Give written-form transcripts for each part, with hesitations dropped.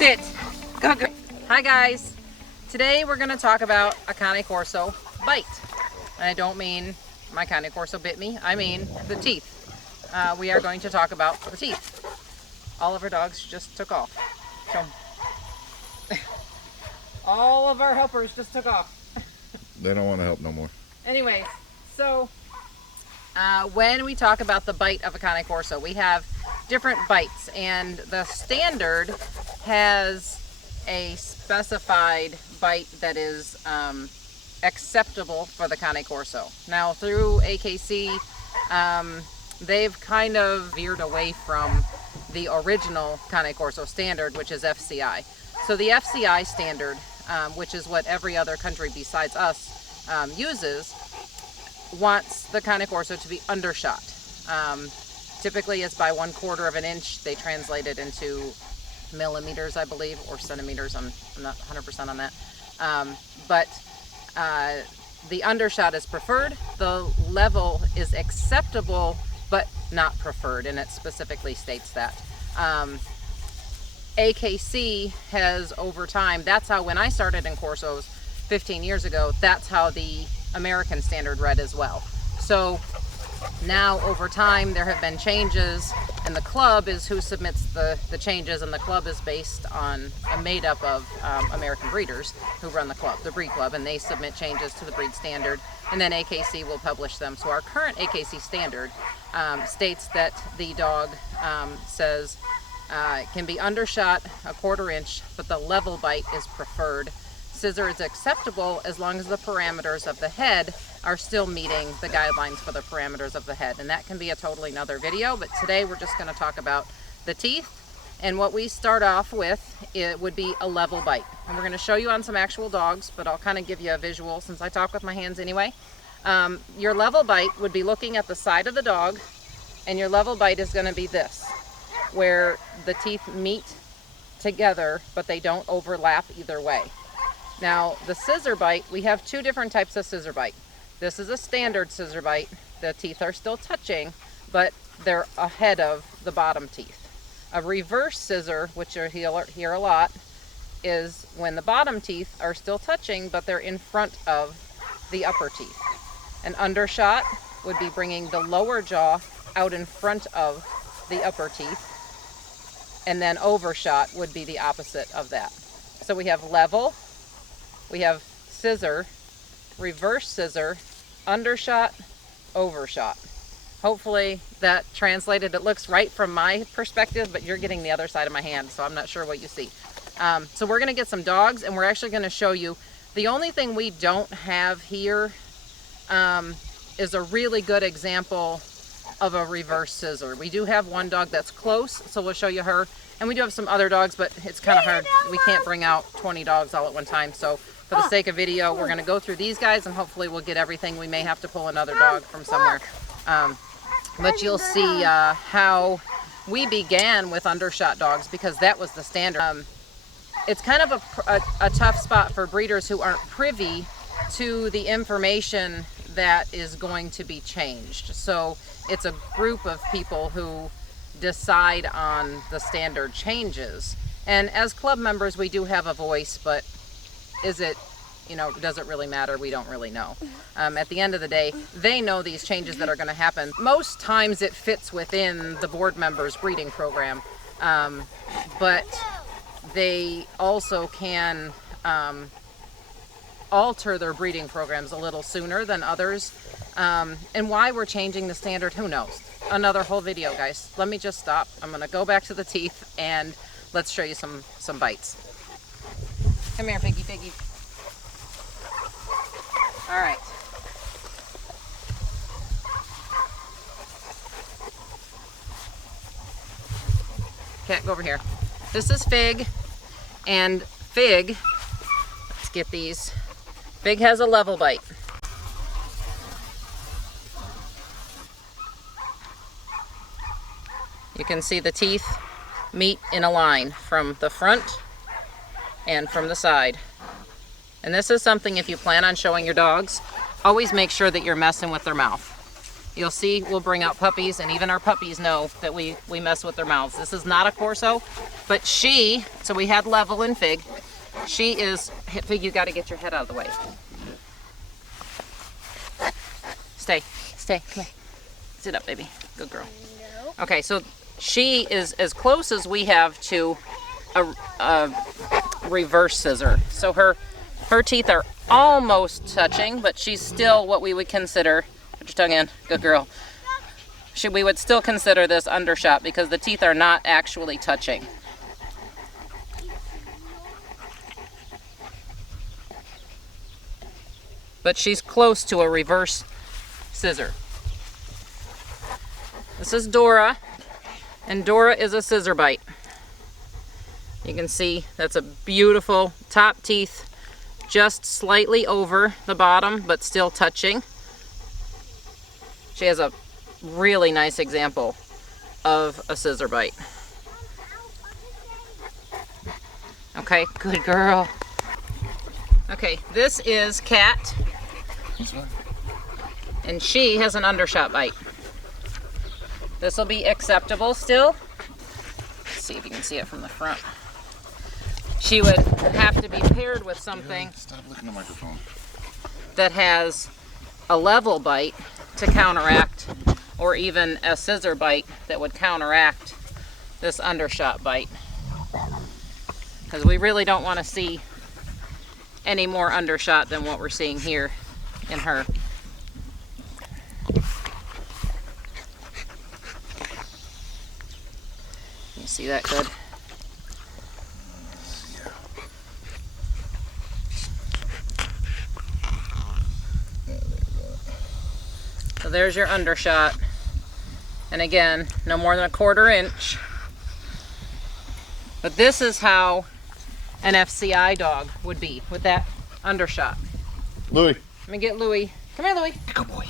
Sit. Go, go. Hi guys. Today we're going to talk about a Cane Corso bite. And I don't mean my Cane Corso bit me. I mean the teeth. We are going to talk about the teeth. All of our dogs just took off. So, all of our helpers just took off. They don't want to help no more. Anyway, so when we talk about the bite of a Cane Corso, we have different bites, and the standard has a specified bite that is acceptable for the Cane Corso. Now through AKC, they've kind of veered away from the original Cane Corso standard, which is FCI. So the FCI standard, which is what every other country besides us uses, wants the Cane Corso to be undershot. Typically it's by 1/4 of an inch. They translate it into millimeters, I believe, or centimeters. I'm not 100% on that. But the undershot is preferred. The level is acceptable, but not preferred, and it specifically states that. AKC has, over time, that's how, when I started in Corsos 15 years ago, that's how the American standard read as well. So now over time there have been changes, and the club is who submits the changes, and the club is made up of American breeders who run the club, the breed club, and they submit changes to the breed standard, and then AKC will publish them. So our current AKC standard states that the dog says it can be undershot 1/4 inch, but the level bite is preferred. Scissor is acceptable as long as the parameters of the head are still meeting the guidelines for the parameters of the head, and that can be a totally another video, but today we're just going to talk about the teeth. And what we start off with, it would be a level bite, and we're going to show you on some actual dogs, but I'll kind of give you a visual since I talk with my hands anyway. Your level bite would be looking at the side of the dog, and your level bite is going to be this, where the teeth meet together but they don't overlap either way. Now the scissor bite, we have two different types of scissor bite. This is a standard scissor bite. The teeth are still touching, but they're ahead of the bottom teeth. A reverse scissor, which you'll hear a lot, is when the bottom teeth are still touching, but they're in front of the upper teeth. An undershot would be bringing the lower jaw out in front of the upper teeth, and then overshot would be the opposite of that. So we have level, we have scissor, reverse scissor, undershot, overshot. Hopefully that translated. It looks right from my perspective, but you're getting the other side of my hand, so I'm not sure what you see. So we're going to get some dogs, and we're actually going to show you. The only thing we don't have here is a really good example of a reverse scissor. We do have one dog that's close, so we'll show you her. And we do have some other dogs, but it's kind of hard. We can't bring out 20 dogs all at one time. So for the sake of video, we're going to go through these guys, and hopefully we'll get everything. We may have to pull another dog from somewhere. But you'll see how we began with undershot dogs, because that was the standard. It's kind of a tough spot for breeders who aren't privy to the information that is going to be changed. So it's a group of people who decide on the standard changes, and as club members we do have a voice, but is it, does it really matter? We don't really know. At the end of the day, they know these changes that are going to happen. Most times it fits within the board members' breeding program, but they also can alter their breeding programs a little sooner than others. And why we're changing the standard, who knows? Another whole video, guys. Let me just stop. I'm going to go back to the teeth, and let's show you some bites. Come here, Piggy Piggy. All right. Cat, go over here. This is Fig, and Fig, let's get these. Fig has a level bite. You can see the teeth meet in a line from the front and from the side. And this is something, if you plan on showing your dogs, always make sure that you're messing with their mouth. you'll see we'll bring out puppies, and even our puppies know that we mess with their mouths. This is not a Corso, but so we had Level and Fig. She is, Fig, you got to get your head out of the way. Stay, come here. Sit up, baby. Good girl. Okay, so she is as close as we have to a reverse scissor. So her teeth are almost touching, but she's still what we would consider, put your tongue in, good girl. We would still consider this undershot because the teeth are not actually touching. But she's close to a reverse scissor. This is Dora, and Dora is a Scissor Bite. You can see that's a beautiful top teeth, just slightly over the bottom, but still touching. She has a really nice example of a Scissor Bite. Okay, good girl. Okay, this is Cat, and she has an Undershot bite. This will be acceptable still. Let's see if you can see it from the front. She would have to be paired with something Stop licking the microphone. that has a level bite to counteract, or even a scissor bite that would counteract this Undershot bite. Because we really don't want to see any more Undershot than what we're seeing here in her. You see that good? So there's your Undershot. And again, no more than a 1/4 inch. But this is how an FCI dog would be with that Undershot. Louie. Let me get Louie. Come here, Louie. Good boy.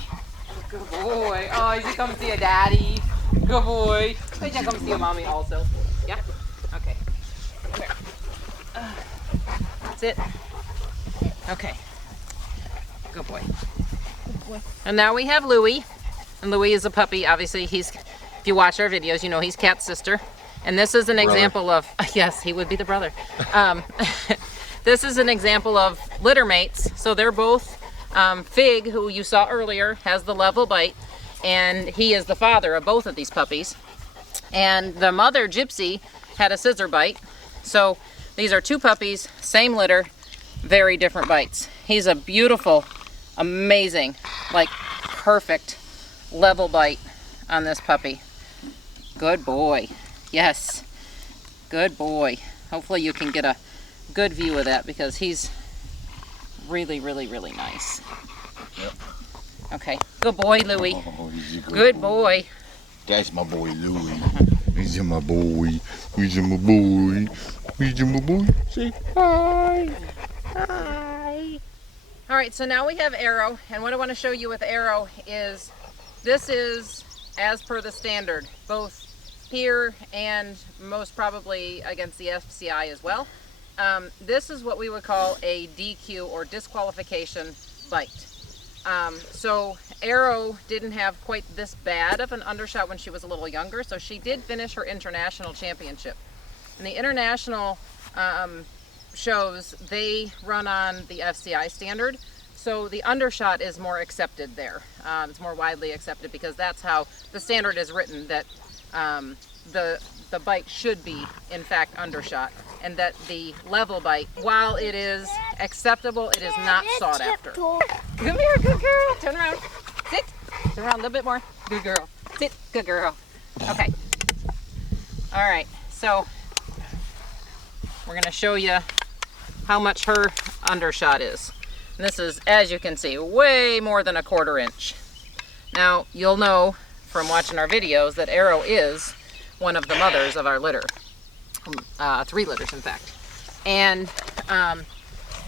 Good boy. Oh, is he come see a daddy? Good boy. Did you come see a mommy also? Yeah? Okay. Come here. Sit. Okay. Good boy. Good boy. And now we have Louie. And Louie is a puppy. Obviously, if you watch our videos, you know he's Cat's sister. And this is an example of, yes, he would be the brother. This is an example of litter mates. So they're both, Fig, who you saw earlier, has the level bite, and he is the father of both of these puppies. And the mother, Gypsy, had a scissor bite. So these are two puppies, same litter, very different bites. He's a beautiful, amazing, like perfect level bite on this puppy. Good boy. Yes, good boy. Hopefully you can get a good view of that because he's really, really, really nice. Yep. Okay, good boy, Louie. Oh, he's a Good boy. That's my boy, Louie. He's my boy. He's my boy. He's my boy. Say hi. Hi. All right, so now we have Arrow, and what I want to show you with Arrow is this is as per the standard, both here and most probably against the FCI as well. This is what we would call a DQ or disqualification bite. So Arrow didn't have quite this bad of an Undershot when she was a little younger, so she did finish her international championship. And the international shows, they run on the FCI standard, so the Undershot is more accepted there. It's more widely accepted because that's how the standard is written, that the bite should be in fact Undershot, and that the level bite, while it is acceptable, it is not sought after. Come here, good girl. Turn around. Sit. Turn around a little bit more. Good girl. Sit. Good girl. Okay. All right. So we're going to show you how much her Undershot is. And this is, as you can see, way more than a 1/4 inch. Now, you'll know from watching our videos that Arrow is one of the mothers of our litter. 3 litters, in fact. And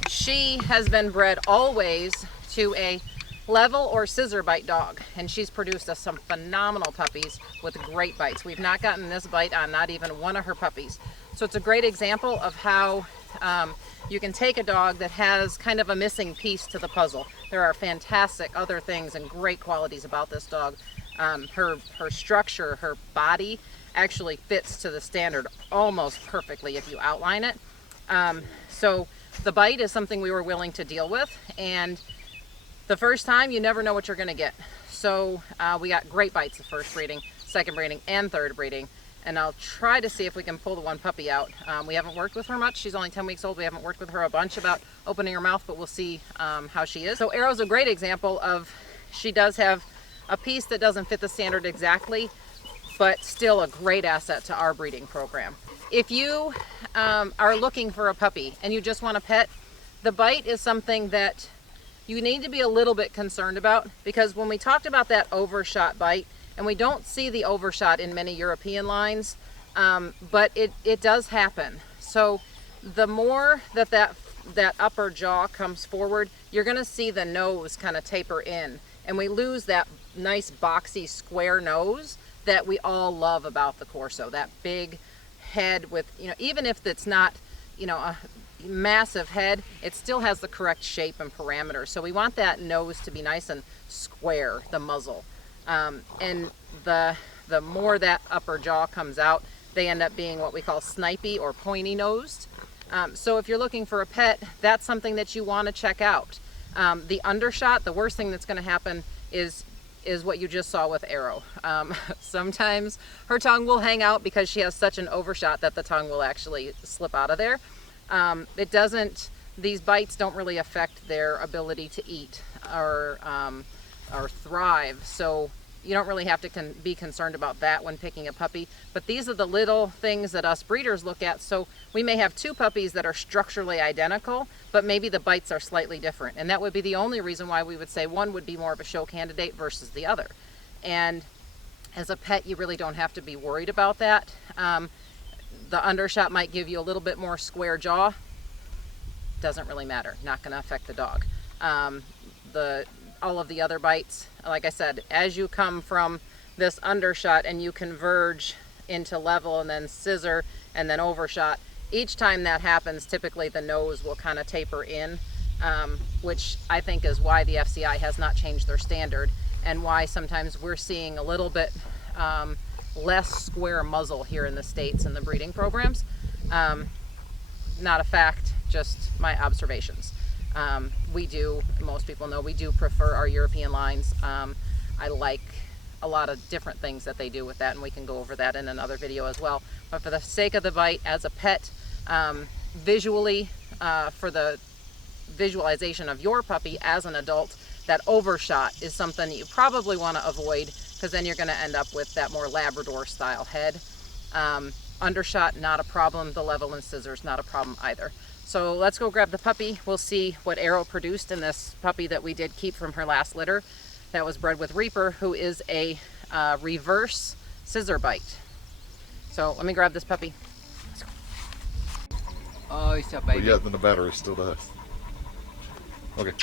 she has been bred always to a level or scissor bite dog, and she's produced us some phenomenal puppies with great bites. We've not gotten this bite on not even one of her puppies. So it's a great example of how You can take a dog that has kind of a missing piece to the puzzle. There are fantastic other things and great qualities about this dog. Her structure, her body actually fits to the standard almost perfectly if you outline it. So the bite is something we were willing to deal with, and the first time you never know what you're going to get. So we got great bites the first breeding, second breeding, and third breeding. And I'll try to see if we can pull the one puppy out. We haven't worked with her much. She's only 10 weeks old. We haven't worked with her a bunch about opening her mouth, but we'll see how she is. So Arrow's a great example of, she does have a piece that doesn't fit the standard exactly, but still a great asset to our breeding program. If you are looking for a puppy and you just want a pet, the bite is something that you need to be a little bit concerned about, because when we talked about that overshot bite, and we don't see the overshot in many European lines, but it does happen. So the more that upper jaw comes forward, you're gonna see the nose kind of taper in, and we lose that nice boxy square nose that we all love about the Corso, that big head with, you know, even if it's not, you know, a massive head, it still has the correct shape and parameters. So we want that nose to be nice and square, the muzzle. And the more that upper jaw comes out, they end up being what we call snipey or pointy nosed. So if you're looking for a pet, that's something that you want to check out. The undershot, the worst thing that's going to happen is what you just saw with Arrow. Sometimes her tongue will hang out because she has such an overshot that the tongue will actually slip out of there. These bites don't really affect their ability to eat or thrive, so you don't really have to be concerned about that when picking a puppy. But these are the little things that us breeders look at. So we may have two puppies that are structurally identical, but maybe the bites are slightly different, and that would be the only reason why we would say one would be more of a show candidate versus the other. And as a pet, you really don't have to be worried about that. The undershot might give you a little bit more square jaw. Doesn't really matter, not going to affect the dog. All of the other bites, like I said, as you come from this undershot and you converge into level and then scissor and then overshot, each time that happens, typically the nose will kind of taper in, which I think is why the FCI has not changed their standard, and why sometimes we're seeing a little bit less square muzzle here in the States in the breeding programs. Not a fact, just my observations. Most people know we do prefer our European lines. I like a lot of different things that they do with that, and we can go over that in another video as well. But for the sake of the bite, as a pet, visually, for the visualization of your puppy as an adult, that overshot is something that you probably want to avoid, because then you're going to end up with that more Labrador style head. Undershot, not a problem. The level and scissors, not a problem either. So let's go grab the puppy. We'll see what Arrow produced in this puppy that we did keep from her last litter that was bred with Reaper, who is a reverse Scissor Bite. So let me grab this puppy. Oh, he's up, baby. But yeah, then the battery still does. Okay,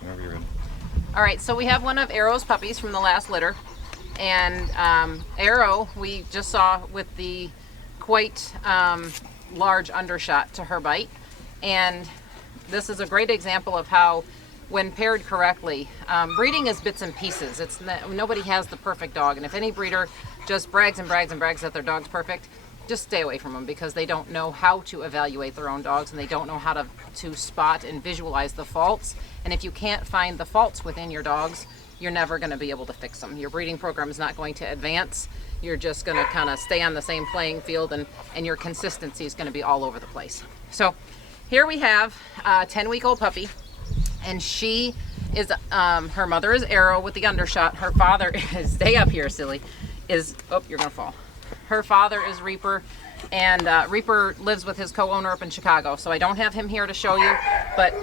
whenever you're in. All right, so we have one of Arrow's puppies from the last litter. And Arrow, we just saw with the quite large undershot to her bite. And this is a great example of how, when paired correctly, breeding is bits and pieces. Nobody has the perfect dog, and if any breeder just brags and brags and brags that their dog's perfect, just stay away from them, because they don't know how to evaluate their own dogs, and they don't know how to spot and visualize the faults. And if you can't find the faults within your dogs, you're never going to be able to fix them. Your breeding program is not going to advance. You're just going to kind of stay on the same playing field, and your consistency is going to be all over the place. So here we have a 10-week-old puppy, and she is, her mother is Arrow with the undershot. Her father is, stay up here, silly, oh, you're going to fall. Her father is Reaper, and Reaper lives with his co-owner up in Chicago. So I don't have him here to show you, but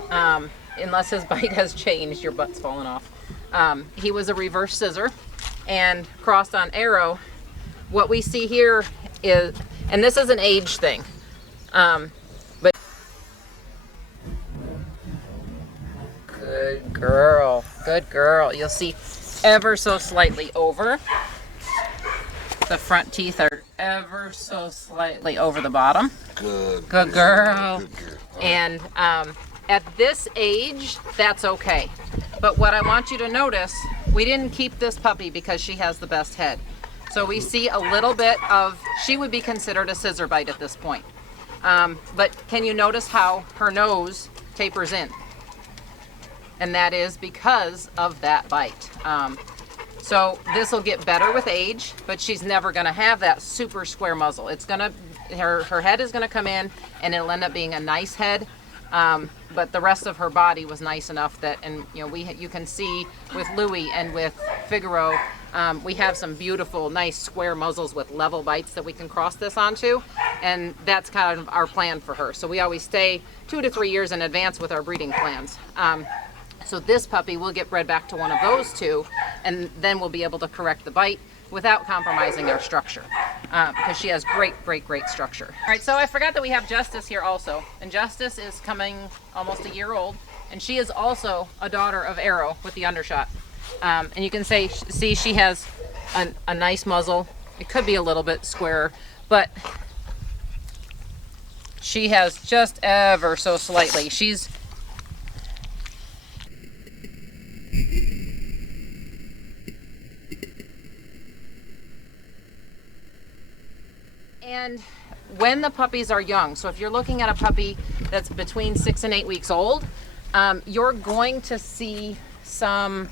unless his bite has changed, your butt's falling off. He was a reverse scissor and crossed on Arrow. What we see here is, and this is an age thing, but good girl. You'll see ever so slightly over. The front teeth are ever so slightly over the bottom. Good. Good girl. Good girl. And at this age, that's okay. But what I want you to notice, we didn't keep this puppy because she has the best head. So we see a little bit of, she would be considered a scissor bite at this point. But can you notice how her nose tapers in? And that is because of that bite. So this will get better with age, but she's never gonna have that super square muzzle. It's gonna, her head is gonna come in and it'll end up being a nice head. But the rest of her body was nice enough that, and you know, you can see with Louie and with Figaro, we have some beautiful, nice square muzzles with level bites that we can cross this onto, and that's kind of our plan for her. So we always stay 2 to 3 years in advance with our breeding plans. So this puppy will get bred back to one of those two, and then we'll be able to correct the bite without compromising our structure, because she has great structure. All right, so I forgot that we have Justice here also, and Justice is coming almost a year old, and she is also a daughter of Arrow with the Undershot. And you can see she has a nice muzzle. It could be a little bit squarer, but she has just ever so slightly. And when the puppies are young, so if you're looking at a puppy that's between 6 and 8 weeks old, you're going to see some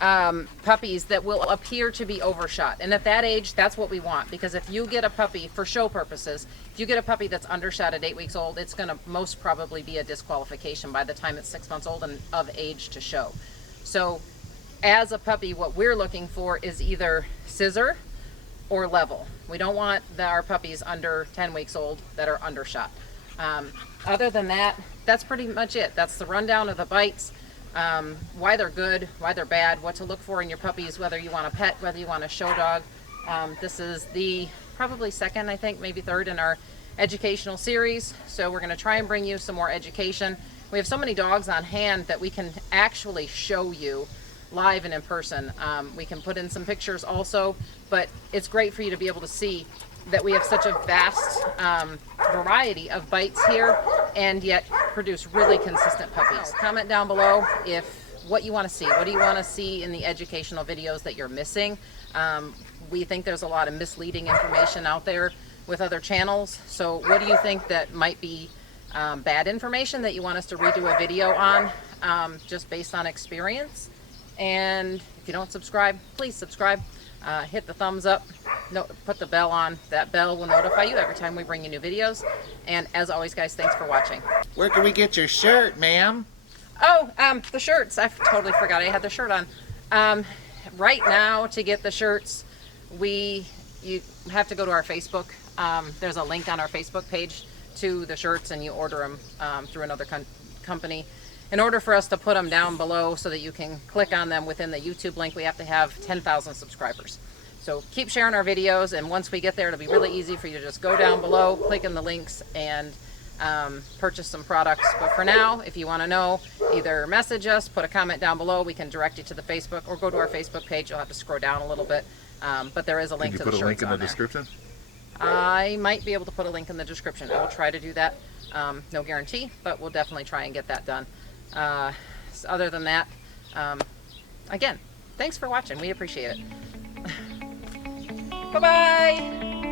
puppies that will appear to be overshot. And at that age, that's what we want, because if you get a puppy, for show purposes, if you get a puppy that's undershot at 8 weeks old, it's going to most probably be a disqualification by the time it's 6 months old and of age to show. So as a puppy, what we're looking for is either scissor or level. We don't want our puppies under 10 weeks old that are undershot. Other than that, that's pretty much it. That's the rundown of the bites, why they're good, why they're bad, what to look for in your puppies, whether you want a pet, whether you want a show dog. This is the probably second, I think, maybe third in our educational series. So we're gonna try and bring you some more education. We have so many dogs on hand that we can actually show you live and in person. We can put in some pictures also, but it's great for you to be able to see that we have such a vast variety of bites here and yet produce really consistent puppies. Comment down below what you want to see. What do you want to see in the educational videos that you're missing? We think there's a lot of misleading information out there with other channels. So what do you think that might be bad information that you want us to redo a video on, just based on experience? And if you don't subscribe, please subscribe. Hit the thumbs up, put the bell on. That bell will notify you every time we bring you new videos. And as always, guys, thanks for watching. Where can we get your shirt, ma'am? Oh, the shirts. I totally forgot I had the shirt on. Right now, to get the shirts, you have to go to our Facebook. There's a link on our Facebook page to the shirts, and you order them through another company. In order for us to put them down below so that you can click on them within the YouTube link, we have to have 10,000 subscribers. So keep sharing our videos, and once we get there, it'll be really easy for you to just go down below, click in the links, and purchase some products. But for now, if you want to know, either message us, put a comment down below, we can direct you to the Facebook, or go to our Facebook page. You'll have to scroll down a little bit, but there is a link to the shirts on there. Can you put a link in the description? I might be able to put a link in the description. I will try to do that. No guarantee, but we'll definitely try and get that done. Other than that, again, thanks for watching. We appreciate it. Bye-bye.